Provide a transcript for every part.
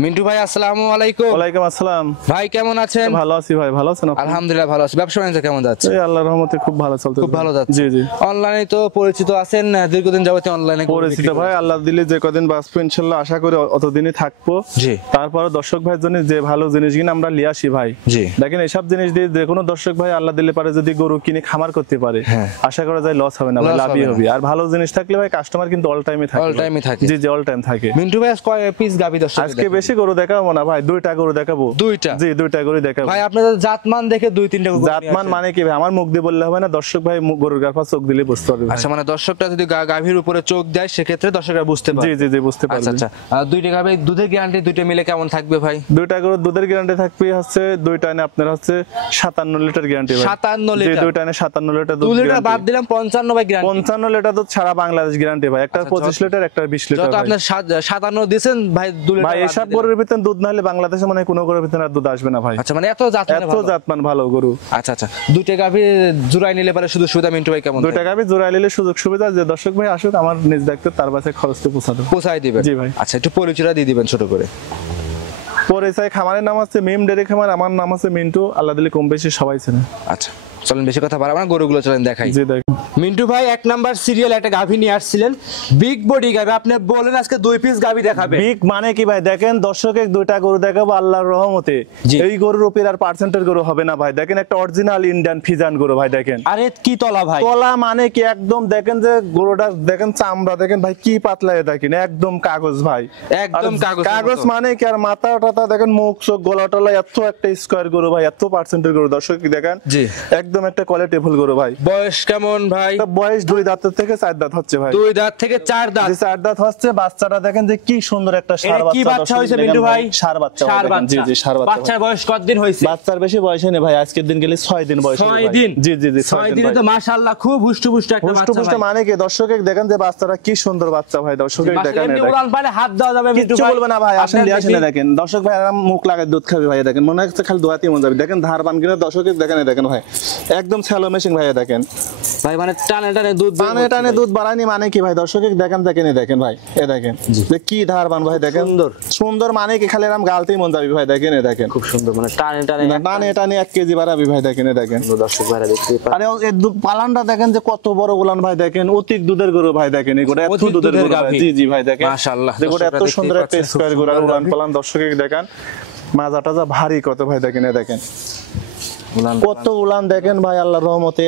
মিন্টু ভাই আসসালামু আলাইকুম। ওয়ালাইকুম আসসালাম। ভাই কেমন আছেন? ভালো আছি ভাই, ভালো আছেন আপনি? আলহামদুলিল্লাহ ভালো আছি। ব্যবসা বাণিজ্য কেমন যাচ্ছে? এই আল্লাহর রহমতে খুব ভালো চলছে। খুব ভালো যাচ্ছে। জি জি। অনলাইনে তো পরিচিত আছেন, দীর্ঘদিন যাবত অনলাইনে পরিচিত ভাই, আল্লাহ দিলে যে কদিন বাঁচবো ইনশাআল্লাহ, আশা করি অতদিনই থাকবো। জি। তারপরে দর্শক ভাইয়ের জন্য যে ভালো জিনিস কিনে আমরা নিয়ে আসি ভাই। জি। দেখেন এসব জিনিস দিয়ে যে কোনো দর্শক ভাই আল্লাহ দিলে পারে যদি গরু কিনে খামার করতে পারে, আশা করা যায় লস হবে না ভাই, লাভই হবে। আর ভালো জিনিস থাকলে ভাই কাস্টমার কিন্তু অল টাইমে থাকে। অল টাইমে থাকে। জি জি, অল টাইম থাকে। মিন্টু ভাই কয় পিস গাবি দর্শক? আজকে বেশি গরু দেখাবো না ভাই, দুইটা গরু দেখাবো। দুইটা? জি, দুইটা গরু দেখাবো ভাই। আপনাদের জাতমান দেখে দুই তিনটা গরু জাতমান মানে কি ভাই, আমার মুখ দিয়ে বললে হবে না, দর্শক ভাই গরুর গাফা চোখ দিলে বুঝতে পারবে। আচ্ছা, মানে দর্শকটা যদি গাভীর উপরে চোখ দেয় সেক্ষেত্রে দর্শকরা বুঝতে পারবে। জি জি জি, বুঝতে পারবে। আচ্ছা, দুইটা গাভী দুধের গ্যারান্টি দুইটা মিলে কেমন থাকবে ভাই? দুইটা গরুর দুধের গ্যারান্টি থাকবে হচ্ছে দুইটা এনে আপনার হচ্ছে 57 লিটার গ্যারান্টি ভাই। 57 লিটার? জি, দুইটা এনে 57 লিটার দুধ। 2 লিটার বাদ দিলাম 55 ভাই গ্যারান্টি। 55 লিটার দুধ সারা বাংলাদেশ গ্যারান্টি ভাই। একটা 25 লিটার, একটা 20 লিটার। যত আপনি 57 দিবেন ভাই 2 লিটার ভাই, এসব গরুর ভিতর দুধ না হলে বাংলাদেশে মানে কোনো গরুর ভিতর আর দুধ আসবে না ভাই। আচ্ছা, মানে এত জাতমান ভালো গরু। আচ্ছা, দুইটা গাভী জোড়ায় নিলে পারে শুধু সুবিধা মিন্টু ভাই কেমন? দুইটা গাভী জোড়ায় নিলে সুযোগ সুবিধা যে দর্শক ভাই আসুক, আমার নিজ দায়িত্ব তার বাসায় খরচটা পৌঁছায় দিবেন। জি ভাই। আচ্ছা, একটু পরিচয়টা দিয়ে দিবেন ছোট করে। পরিচয়, খামারের নাম আছে মিম ডেরি খামার, আমার নাম আছে মিন্টু। আল্লাহ দিলে কম বেশি সবাই চেনে। আচ্ছা, চলেন বেশি কথা বাড়াবো না, গরুগুলো চলেন দেখাই। জি দেখুন। মিন্টু ভাই 1 নাম্বার সিরিয়াল একটা গাভী নিয়ে আসছিলেন, বিগ বডি গাভী। আপনি বলেন আজকে 2 পিস গাভী দেখাবে। বিগ মানে কি ভাই, দেখেন দর্শকে দুইটা গরু দেখাবো আল্লাহর রহমতে। এই গরুর উপর আর পার্সেন্টের গরু হবে না ভাই। দেখেন একটা অরিজিনাল ইন্ডিয়ান ফিজান গরু ভাই। দেখেন আরে কি তলা ভাই, তলা মানে কি একদম দেখেন যে গরুটা দেখেন চামড়া দেখেন ভাই কি পাতলা, দেখেন একদম কাগজ ভাই, একদম কাগজ মানে কি। আর মাথা টাথা দেখেন, মুখ চোখ গলা টলা, এত একটা স্কয়ার গরু ভাই, এত পার্সেন্টের গরু দর্শক দেখেন। জি, একদম একটা কোয়ালিটি ফুল গরু ভাই। বয়স কেমন ভাই? বয়স 2 দাঁত থেকে 4 দাঁত হচ্ছে ভাই। 2 দাঁত থেকে 4 দাঁত? জি, 4 দাঁত হচ্ছে। বাচ্চাটা দেখেন যে কি সুন্দর একটা ষাঁড় বাচ্চা। কি বাচ্চা হইছে মিন্টু ভাই? ষাঁড় বাচ্চা। জি জি, ষাঁড় বাচ্চা। বাচ্চার বয়স কতদিন হইছে? বাচ্চার বেশি বয়স নেই ভাই, আজকের দিন গেলে 6 দিন বয়স। 6 দিন? জি জি জি, 6 দিনে তো মাশাআল্লাহ খুব হুষ্টপুষ্ট একটা বাচ্চা। হুষ্টপুষ্ট মানে কি দর্শকে দেখেন যে বাচ্চাটা কি সুন্দর বাচ্চা ভাই। দর্শকে দেখেন, এমনি উড়ান পারে হাত দেওয়া যাবে মিন্টু কিছু ভাই? বলবে না ভাই, আসেন আসেন। দেখেন দর্শক ভাই আরাম মুখ লাগায় দুধ খাবে ভাই। দেখেন মনে হচ্ছে খালি দোয়াতেই মন যাবে। দেখেন ধার বান কিনা দর্শকে দেখেন, দেখেন ভাই একদম স্যালো মেশিন ভাই। দেখেন ভাই, মানে টানে টানে দুধ বাড়ানি মানে কি ভাই, দর্শকে দেখেন দেখেন ভাই। দেখেন যে কি ধার বান ভাই। দেখেন সুন্দর মানে কি, খালি আরাম গালতেই মন যাবে ভাই। দেখেন দেখেন খুব সুন্দর, মানে টানে টানে 1 কেজি বাড়াবি ভাই। দেখেন দর্শক ভাইরা দেখতে পারেন। আরে এই পালানটা দেখেন যে কত বড় উলান ভাই। দেখেন অধিক দুধের গরু ভাই। দেখেন এগুলো এত দুধের গরু ভাই। জি জি ভাই, দেখেন মাশাআল্লাহ, এগুলো এত সুন্দর একটা স্কয়ার গরু। উলান পালান দর্শকে দেখেন, মাজাটা যা ভারী কত ভাই। দেখেন দেখেন কত উলান দেখেন ভাই, আল্লাহর রহমতে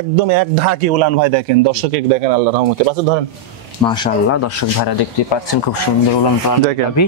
একদম এক ঢাকি উলান ভাই। দেখেন দর্শকে দেখেন আল্লাহর রহমতে। পাশে ধরেন মাশাআল্লাহ, দর্শক ভাইরা দেখতে পাচ্ছেন খুব সুন্দর উলান পালান গাভী।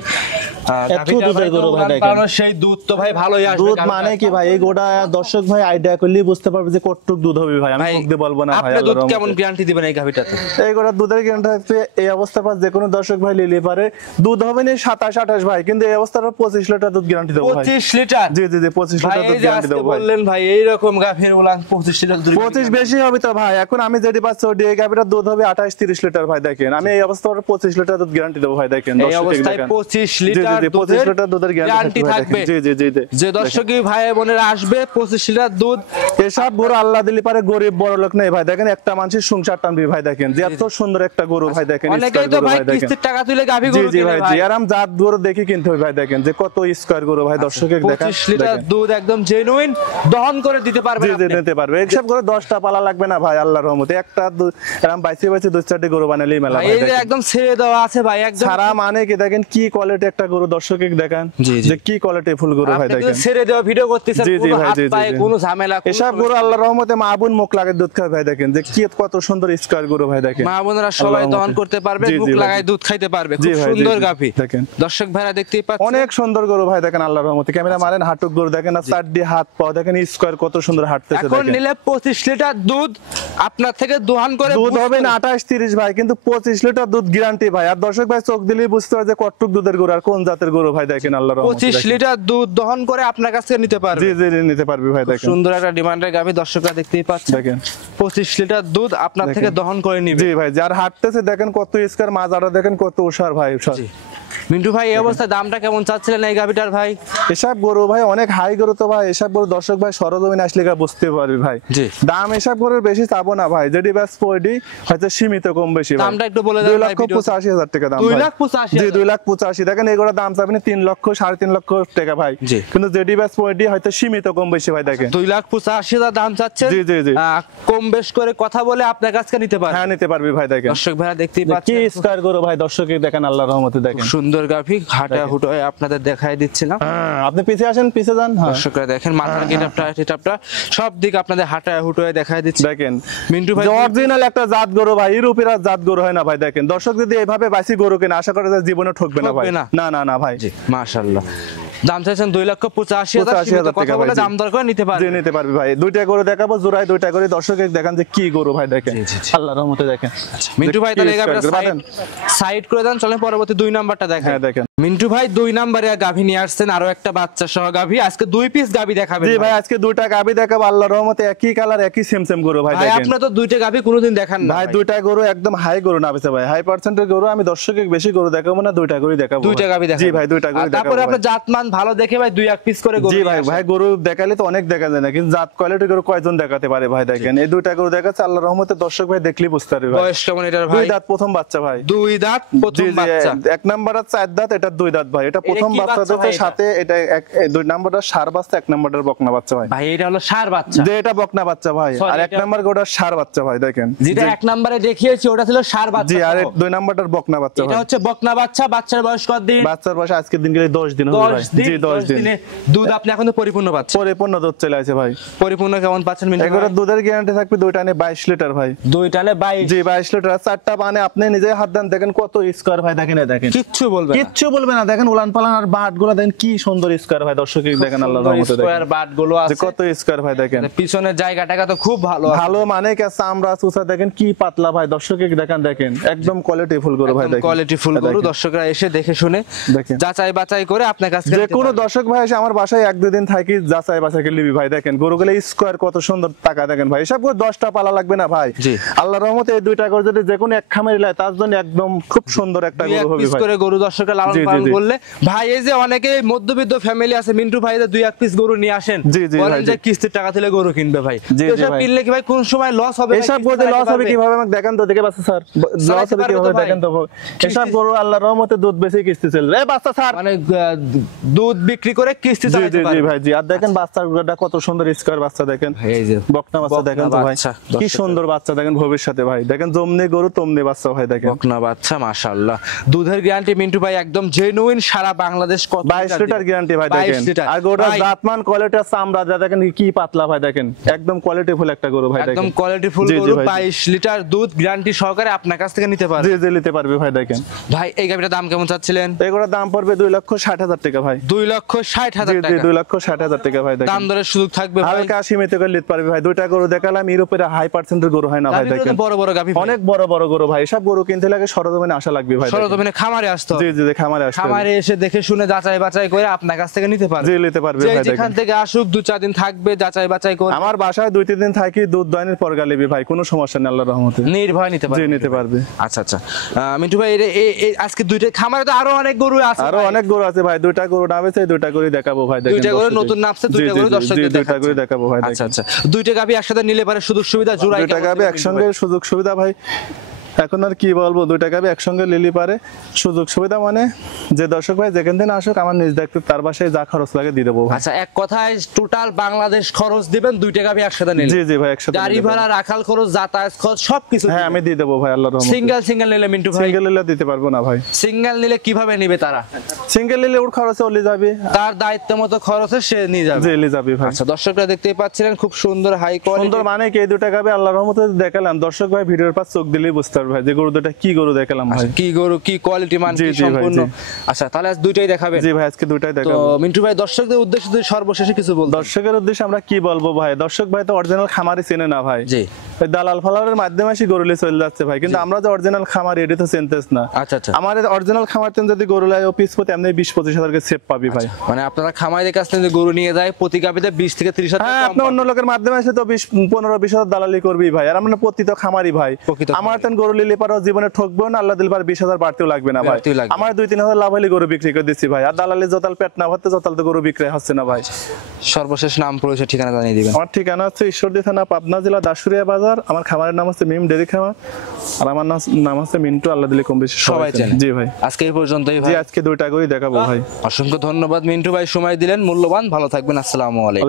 এত দুধের গরু ভাই। দেখেন সেই দুধ তো ভাই ভালোই আসবে। দুধ মানে কি ভাই, এই গোটা দর্শক ভাই আইডিয়া করলেই বুঝতে পারবে যে কতটুক দুধ হবে ভাই। আমি মুখ দিয়ে বলবো না ভাই। আপনি দুধ কেমন গ্যারান্টি দিবেন এই গাভীটাতে? এই গোটা দুধের গ্যারান্টি থাকবে এই অবস্থা পাস যে কোনো দর্শক ভাই নিলে পারে। দুধ হবে না 27-28 ভাই, কিন্তু এই অবস্থার 25 লিটার দুধ গ্যারান্টি দেবো ভাই। 25 লিটার? জি জি জি, 25 লিটার দুধ গ্যারান্টি দেবো ভাই। বললেন ভাই এই রকম গাভীর উলান 25 লিটার দুধ? 25 বেশি হবে তো ভাই। এখন আমি যেটি পাচ্ছি ওই গাভীটার দুধ হবে 28-30 লিটার ভাই। দেখেন আমি এই অবস্থায় 25 লিটার দুধ গ্যারান্টি দেবো ভাই। দেখেন এই অবস্থায় 25 লিটার 25 লিটার দুধের গ্যারান্টি থাকবে। জি জি জি, যে দর্শকই ভাই বোনেরা আসবে 25 লিটার দুধ। এসব গরু আল্লাহ দিলে পারে গরিব বড় লোক নেই ভাই। দেখেন একটা মানুষের সংসার টানবে ভাই। দেখেন যে এত সুন্দর একটা গরু ভাই। দেখেন অনেকেই তো ভাই কিস্তির টাকা তুলে গাভী গরু কিনে ভাই। জি আরাম জাত গরু দেখি কিনতে হবে ভাই। দেখেন যে কত স্কয়ার গরু ভাই। দর্শকে দেখেন 25 লিটার দুধ একদম জেনুইন দহন করে দিতে পারবে। জি জি, নিতে পারবে। এসব গরু 10টা পালা লাগবে না ভাই আল্লাহর রহমতে। একটা আরাম বাইসে 2-4টি গরু বানালেই মেলা ভাই। এই যে একদম ছেড়ে দেওয়া আছে ভাই, একদম সারা মানে কি দেখেন কি কোয়ালিটি একটা গরু। দর্শকে দেখেন যে কি কোয়ালিটি ফুল গরু ভাই। দেখেন ছেড়ে দেওয়া ভিডিও করতেছেন, কোনো হাত পায়ে কোনো ঝামেলা। এসব গরু আল্লাহর রহমতে মা বোন মুখ লাগায় দুধ খায় ভাই। দেখেন যে কি কত সুন্দর স্কয়ার গরু ভাই। দেখেন মা বোনেরা সবাই দহন করতে পারবে, মুখ লাগায় দুধ খাইতে পারবে। খুব সুন্দর গাভী। দেখেন দর্শক ভাইরা দেখতেই পাচ্ছেন অনেক সুন্দর গরু ভাই। দেখেন আল্লাহর রহমতে ক্যামেরা মারেন, হাঁটুক গরু দেখেন আর চারটি হাত পাও দেখেন স্কয়ার কত সুন্দর হাঁটতেছে। এখন নিলে 25 লিটার দুধ আপনার থেকে দহন করে দুধ হবে না 28-30 ভাই, কিন্তু 25 লিটার দুধ গ্যারান্টি ভাই। আর দর্শক ভাই চোখ দিলেই বুঝতে পারে যে কতটুক দুধের গরু আর কোন জাতের গরু ভাই। দেখেন আল্লাহর রহমতে 25 লিটার দুধ দহন করে আপনার কাছে নিতে পারবে। জি জি নিতে পারবে ভাই। দেখেন সুন্দর একটা ডিমান্ডের গাভী দর্শকরা দেখতেই পাচ্ছেন। দেখেন 25 লিটার দুধ আপনার থেকে দহন করে নিবে। জি ভাই, যার হাঁটতেছে দেখেন কত স্কয়ার, মাজাটা দেখেন কত ওষার ভাই। মিন্টু ভাই এই অবস্থায় দামটা কেমন চাচ্ছিলেন এই গাভীটার ভাই? এসব গরু ভাই অনেক হাই গরু তো ভাই। এসব গরু দর্শক ভাই সরজমিনে আসলে বুঝতে পারবে ভাই। দাম এসব গরুর বেশি চাবো না ভাই। যেটি ব্যাস পড়ি হয়তো সীমিত কম বেশি। দামটা একটু বলে দেন ভাই। 2,85,000 টাকা দাম। 2,85,000? জি 2,85,000। দেখেন এই গরুর দাম চাবেন 3 লক্ষ 3.5 লক্ষ টাকা ভাই, জি। কিন্তু জেডি ব্যাস পয়েন্টই হয়তো সীমিত কম বেশি ভাই দেখেন 2,85,000 দাম চাচ্ছেন। জি জি জি, কম বেশ করে কথা বলে আপনার কাছে নিতে পারবেন। হ্যাঁ নিতে পারবি ভাই দেখেন। দর্শক ভাইরা দেখতেই কি পাচ্ছেন স্কয়ার গরু ভাই, দর্শকে দেখেন আল্লাহর রহমতে দেখেন সুন্দর গ্রাফিক, হাঁটা হুটো আপনাদের দেখাই দিচ্ছিলাম। হ্যাঁ, আপনি পিছে আসেন, পিছে যান। হ্যাঁ দর্শকরা দেখেন মাথার গেটআপটা সব দিক আপনাদের হাঁটা হুটো দেখাই দিচ্ছি। দেখেন মিন্টু ভাই অরিজিনাল একটা জাত গরু ভাই, ইউরোপের জাত গরু হয় না ভাই দেখেন। দর্শক যদি এইভাবে বাইসি গরু কেনে আশা করে যে জীবনে ঠকবে না ভাই, ঠকবে না। না না না ভাই। জি মাশাআল্লাহ। দাম চাইছেন 2,85,000 85,000 কথা টাকা বলে ভাই, জি। দাম দর করে নিতে জি পারবেন। নিতে পারবি ভাই, দুইটা গরু দেখাবো জোড়ায় দুইটা করে, দর্শকে দেখেন যে কি গরু ভাই দেখেন জি, জি, জি। আল্লাহর রহমতে দেখেন। মিন্টু ভাই তাহলে এই গাভিটা বাটেন। সাইড করে দেন, চলেন পরবর্তী 2 নাম্বারটা দেখেন। হ্যাঁ দেখেন মিন্টু ভাই 2 নাম্বারে গাভী নিয়ে আসছেন, আরো একটা বাচ্চা সহ গাভী, আজকে 2 পিস গাভী দেখাবেন। জি ভাই, আজকে দুইটা গাবি দেখাবো আল্লাহর রহমতে, একই কালার একই সেম সেম গরু ভাই ভাই দেখেন। আপনি তো 2টা গাভী কোনোদিন দেখান না ভাই দুইটা গরু একদম হাই গরু না বেছে ভাই, হাই পার্সেন্টের গরু। আমি দর্শকে বেশি গরু দেখাবো না, দুইটা গরু দেখাবো। 2টা গাভী দেখাবেন। জি ভাই দুইটা গরু দেখাবো। তারপরে আপনি জাতমান ভালো দেখে ভাই 2-1 পিস করে গরু জি নিয়ে ভাই, আসেন। ভাই গরু দেখালে তো অনেক দেখা যায় না, কিন্তু জাত কোয়ালিটি গরু কয়জন দেখাতে পারে ভাই দেখেন। এই দুইটা গরু দেখাচ্ছে আল্লাহর রহমতে, দর্শক ভাই দেখলেই বুঝতে পারবে ভাই। বয়স কেমন এটার ভাই? 2 দাঁত প্রথম বাচ্চা ভাই। 2 দাঁত জি প্রথম জি, বাচ্চা। 1 নাম্বার আর 4 দাঁত, এটা 2 দাঁত ভাই। এটা প্রথম কি বাচ্চা বাচ্চা দিতে ভাই এটা? সাথে এটা 2 নাম্বারটা ষাঁড় বাচ্চা, 1 নাম্বারটার বকনা বাচ্চা ভাই। ভাই এটা হলো ষাঁড় বাচ্চা। যে এটা বকনা বাচ্চা ভাই, Sorry, আর 1 এটা- নাম্বার গোটা ষাঁড় বাচ্চা ভাই দেখেন। যেটা 1 নম্বরে দেখিয়েছি ওটা ছিল ষাঁড় বাচ্চা। জি, আর সহ। 2 নাম্বারটার বকনা বাচ্চা এটা ভাই। হচ্ছে বকনা বাচ্চা। বাচ্চার বয়স কত দিন? বাচ্চার বয়স আজকের দিন গেলে 10 দিন হবে ভাই। 10 দিন। জি 10 দিন। দিনে দুধ আপনি এখন তো পরিপূর্ণ পাচ্ছেন। পরিপূর্ণ দুধ চলে আসে ভাই। পরিপূর্ণ কেমন পাচ্ছেন মিন্টু এগুলো ভাই? দুধের গ্যারান্টি থাকবে 2 টানে 22 লিটার ভাই। 2 টানে 22। জি 22 লিটার, 4টা পানে আপনি নিজে হাত দেন দেখেন কত স্কয়ার ভাই দেখেন। এই দেখেন কিচ্ছু বলবেন না। কিচ্ছু বলবে না, দেখেন উলান পালান আর বাট গুলো দেখেন কি সুন্দর স্কয়ার ভাই, দর্শক দেখেন আল্লাহর রহমতে স্কয়ার দেখেন বাট গুলো যে আছে। কত স্কয়ার ভাই দেখেন। পিছনের জায়গাটা তো খুব ভালো আছে। ভালো মানে কি চামড়া চুচা দেখেন কি পাতলা ভাই, দর্শকে দেখেন দেখেন একদম কোয়ালিটি ফুল গরু ভাই দেখেন। কোয়ালিটি ফুল গরু, দেখেন। দর্শকরা এসে দেখে শুনে দেখেন। যাচাই বাছাই করে আপনার কাছে যে কোনো দর্শক ভাই এসে আমার বাসায় 1-2 দিন থাকি, যাচাই বাছাই করে নিবি ভাই দেখেন। গরুগুলো স্কয়ার কত সুন্দর টাকা দেখেন ভাই, সব করে 10টা পালা লাগবে না ভাই। জি। আল্লাহর রহমতে এই 2টা গরু যদি যে কোনো এক খামারি লাই তার জন্য একদম খুব সুন্দর একটা গরু হবে পিস ভাই। করে গরু দর্শকরা লালন জি, জি, পালন জি। করলে ভাই, এই যে অনেকে মধ্যবিত্ত ফ্যামিলি আছে, মিন্টু ভাই 2-1 পিস গরু নিয়ে আসেন, জি, জি, বলেন ভাই, যে জি। কিস্তির টাকা দিলে গরু কিনবে ভাই। জি, জি, এসব ভাই। কিনলে কি ভাই কোন সময় লস হবে? এসব গরুতে লস হবে কিভাবে আমাকে দেখেন তো, দেখে বাচ্চা স্যার লস হবে পারবে তো কিভাবে ভাই? দেখেন তো। এসব গরু আল্লাহর রহমতে দুধ বেশি কিস্তি চলবে। এই বাচ্চা স্যার, মানে দুধ বিক্রি করে কিস্তি জি চালাতে জি জি পারবে। ভাই জি। আর দেখেন বাচ্চার গুলোটা কত সুন্দর স্কয়ার বাচ্চা দেখেন, এই যে বকনা বাচ্চা দেখেন তো ভাই, বাচ্চা, কি দর্শক। সুন্দর বাচ্চা দেখেন ভবিষ্যতে ভাই দেখেন। জমনি গরু তমনি বাচ্চা ভাই দেখেন। বকনা বাচ্চা মাশাআল্লাহ। দুধের গ্যারান্টি মিন্টু ভাই একদম জেনুইন, সারা বাংলাদেশ কত 22 লিটার গ্যারান্টি ভাই 22 দেখেন। লিটার। আর গরুটা ভাই, জাতমান কোয়ালিটি চামড়া যা দেখেন কি পাতলা ভাই দেখেন, একদম কোয়ালিটি ফুল একটা গরু ভাই একদম দেখেন। কোয়ালিটি ফুল জি, জি গরু, ভাই, জি। 22 লিটার দুধ গ্যারান্টি সহকারে আপনার কাছ থেকে নিতে পারবে। জি জি নিতে পারবে ভাই দেখেন। ভাই এই গাভিটার দাম কেমন চাচ্ছিলেন? এগুলোর দাম পড়বে 2,60,000 টাকা ভাই। 2,60,000 জি জি টাকা। 2,60,000 টাকা ভাই দেখেন। দাম দরের সুযোগ থাকবে ভাই। হালকা সীমিত করে নিতে পারবে ভাই। 2টা গরু দেখালাম, ইউরোপের হাই পার্সেন্টের গরু হয় না ভাই গাভীগুলো তো দেখেন। বড় বড় গাভী, অনেক বড় বড় গরু ভাই, সব গরু কিনতে লাগে সরজমিনে আসা লাগবে ভাই দেখেন। সরজমিনে খামারে আসতে হবে। জি জি জি, খামারে আসতে হবে। খামারে এসে দেখে শুনে যাচাই বাছাই করে আপনার কাছ থেকে নিতে পারবে। জি নিতে পারবে যে ভাই যেখান দেখেন। থেকে আসুক 2-4 দিন থাকবে, যাচাই বাছাই করে আমার বাসায় 2-3 দিন থাকি, দুধ দহনের পর গালিবি ভাই, কোনো সমস্যা নেই আল্লাহর রহমতে। নির্ভয় নিতে জি পারবে। নিতে পারবে। আচ্ছা আচ্ছা মিন্টু ভাই আজকে 2টা খামারে তো আরো অনেক গরু আছে আরো ভাই। অনেক গরু আছে ভাই, 2টা গরু নামেছে, 2টা গরু দেখাবো ভাই দেখেন। 2টা গরু দর্শকদের। নতুন নামছে, জি, 2টা জি, গরু জি, দর্শকদের জি, 2টা দেখাচ্ছেন। গরু দেখাবো ভাই আচ্ছা দেখেন। আচ্ছা 2টা গাভী একসাথে নিলে পারে সুযোগ সুবিধা জোড়ায় 2টা গাবে একসঙ্গে সুযোগ সুবিধা ভাই, এখন আর কি বলবো, 2টা গাবে একসঙ্গে লিলি পারে সুযোগ সুবিধা মানে যে দর্শক ভাই যেখান থেকে আসুক আমার নিজ দায়িত্ব তার বাসায় যা খরচ লাগে দিয়ে দেবো ভাই। আচ্ছা এক কথায় টোটাল বাংলাদেশ খরচ দিবেন 2টা গাভী একসাথে নিলে। জি জি ভাই একসাথে গাড়ি নিতে ভাড়া, রাখাল খরচ, যাতায়াত খরচ সবকিছু। পারবো। হ্যাঁ আমি দিয়ে দেবো ভাই আল্লাহর রহমতে। সিঙ্গেল নিলে মিন্টু ভাই, সিঙ্গেল নিলে দিতে পারবো না ভাই। সিঙ্গেল নিলে কিভাবে নিবে তারা? সিঙ্গেল নিলে ওর খরচে ওলি যাবে, তার দায়িত্ব মতো খরচে সে নিয়ে যাবে। জেলে যাবে ভাই। আচ্ছা দর্শকরা দেখতেই পাচ্ছিলেন খুব সুন্দর হাই কোয়ালিটি। সুন্দর মানে কি, এই 2টা গাবে আল্লাহর রহমতে দেখালাম, দর্শক ভাই ভিডিওর পাশ চোখ দিলেই বুঝতে পারবে ভাই যে গরু দুটা কি গরু দেখালাম ভাই। কি গরু, কি কোয়ালিটি, মান জি, কি জি ভাই, সম্পূর্ণ। জি। আচ্ছা তাহলে আজ 2টাই দেখাবেন। জি ভাই আজকে 2টাই তো দেখাবো। মিন্টু ভাই দর্শকদের উদ্দেশ্যে যদি সর্বশেষে কিছু বলতেন। দর্শকের উদ্দেশ্যে আমরা কি বলবো ভাই, দর্শক ভাই তো অরিজিনাল খামারি চেনে না ভাই। জি। ওই দালাল ফালালের মাধ্যমে আসি গরুলে চলে যাচ্ছে ভাই, কিন্তু আমরা যে অরিজিনাল খামারি এটা তো চিনতেছ না। আচ্ছা আচ্ছা আমার অরিজিনাল খামার তেন যদি গরু লাই ও পিস প্রতি এমনি 20-25 হাজার সেভ পাবি ভাই। মানে আপনারা খামারের কাছ থেকে যে গরু নিয়ে যায় প্রতি গাভীতে 20 থেকে 30 হাজার হ্যাঁ টাকা কম আপনি অন্য লোকের মাধ্যমে আসে তো 15-20 হাজার দালালি করবি ভাই, আর আমরা প্রতি তো খামারি ভাই। প্রকৃত আমার তেন গরু গরু লিলে পারো জীবনে ঠকবো না, আল্লাহ দিল পার 20,000 বাড়তেও লাগবে না ভাই। বাড়তেও লাগবে। আমার 2-3 হাজার লাভ হলে গরু বিক্রি করে দিচ্ছি ভাই। আর দালালি যতাল পেট না ভরতে যতাল তো গরু বিক্রি হচ্ছে না ভাই। সর্বশেষ নাম পরিচয় ঠিকানা জানিয়ে দিবেন। আমার ঠিকানা হচ্ছে ঈশ্বরদী থানা, পাবনা জেলা, দাসুরিয়া বাজার। আমার খামারের নাম হচ্ছে মিম ডেরি খামার, আর আমার নাম হচ্ছে মিন্টু। আল্লাহ দিলে কম বেশি সবাই চেনে। জি ভাই। আজকে এই পর্যন্তই জি, ভাই। আজকে 2টা করে দেখাবো ভাই। অসংখ্য ধন্যবাদ মিন্টু ভাই, সময় দিলেন মূল্যবান। ভালো থাকবেন, আসসালামু আলাইকুম।